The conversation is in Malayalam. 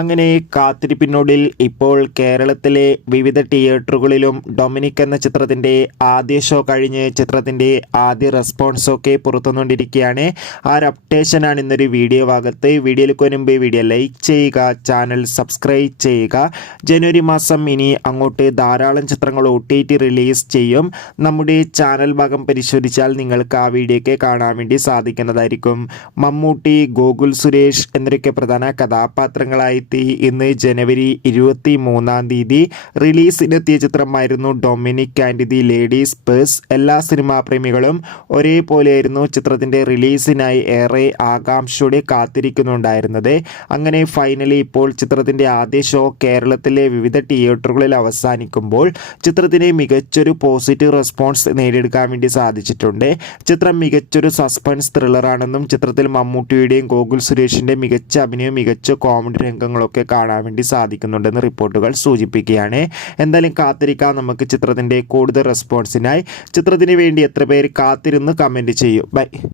അങ്ങനെ കാത്തിരിപ്പിനൊടുവിൽ ഇപ്പോൾ കേരളത്തിലെ വിവിധ തിയേറ്ററുകളിലും ഡൊമിനിക് എന്ന ചിത്രത്തിൻ്റെ ആദ്യ ഷോ കഴിഞ്ഞ് ചിത്രത്തിൻ്റെ ആദ്യ റെസ്പോൺസൊക്കെ പുറത്തുവന്നുകൊണ്ടിരിക്കുകയാണ്. ആ ഒരു അപ്ഡേഷനാണ് ഇന്നൊരു വീഡിയോ ഭാഗത്ത്. വീഡിയോയിലേക്ക് മുൻപ് വീഡിയോ ലൈക്ക് ചെയ്യുക, ചാനൽ സബ്സ്ക്രൈബ് ചെയ്യുക. ജനുവരി മാസം ഇനി അങ്ങോട്ട് ധാരാളം ചിത്രങ്ങൾ OTT റിലീസ് ചെയ്യും. നമ്മുടെ ചാനൽ ഭാഗം പരിശോധിച്ചാൽ നിങ്ങൾക്ക് ആ വീഡിയോയൊക്കെ കാണാൻ വേണ്ടി സാധിക്കുന്നതായിരിക്കും. മമ്മൂട്ടി, ഗോകുൽ സുരേഷ് എന്നൊക്കെ പ്രധാന കഥാപാത്രങ്ങളായി ഇന്ന് ജനുവരി 23 റിലീസിനെത്തിയ ചിത്രമായിരുന്നു Dominic and the ladies purse. എല്ലാ സിനിമാ പ്രേമികളും ഒരേപോലെയായിരുന്നു ചിത്രത്തിൻ്റെ റിലീസിനായി ഏറെ ആകാംക്ഷയോടെ കാത്തിരിക്കുന്നുണ്ടായിരുന്നത്. അങ്ങനെ ഫൈനലി ഇപ്പോൾ ചിത്രത്തിൻ്റെ ആദ്യ ഷോ കേരളത്തിലെ വിവിധ തിയേറ്ററുകളിൽ അവസാനിക്കുമ്പോൾ ചിത്രത്തിന് മികച്ചൊരു പോസിറ്റീവ് റെസ്പോൺസ് നേടിയെടുക്കാൻ വേണ്ടി സാധിച്ചിട്ടുണ്ട്. ചിത്രം മികച്ചൊരു സസ്പെൻസ് ത്രില്ലറാണെന്നും ചിത്രത്തിൽ മമ്മൂട്ടിയുടെയും ഗോകുൽ സുരേഷിൻ്റെ മികച്ച അഭിനയവും മികച്ച കോമഡി രംഗങ്ങളൊക്കെ കാണാൻ വേണ്ടി സാധിക്കുന്നുണ്ടെന്ന് റിപ്പോർട്ടുകൾ സൂചിപ്പിക്കുകയാണ്. എന്തായാലും കാത്തിരിക്കാം നമുക്ക് ചിത്രത്തിൻ്റെ കൂടുതൽ റെസ്പോൺസിനായി. ചിത്രത്തിന് വേണ്ടി എത്ര പേര് കാത്തിരുന്ന് കമൻറ്റ് ചെയ്യും. ബൈ.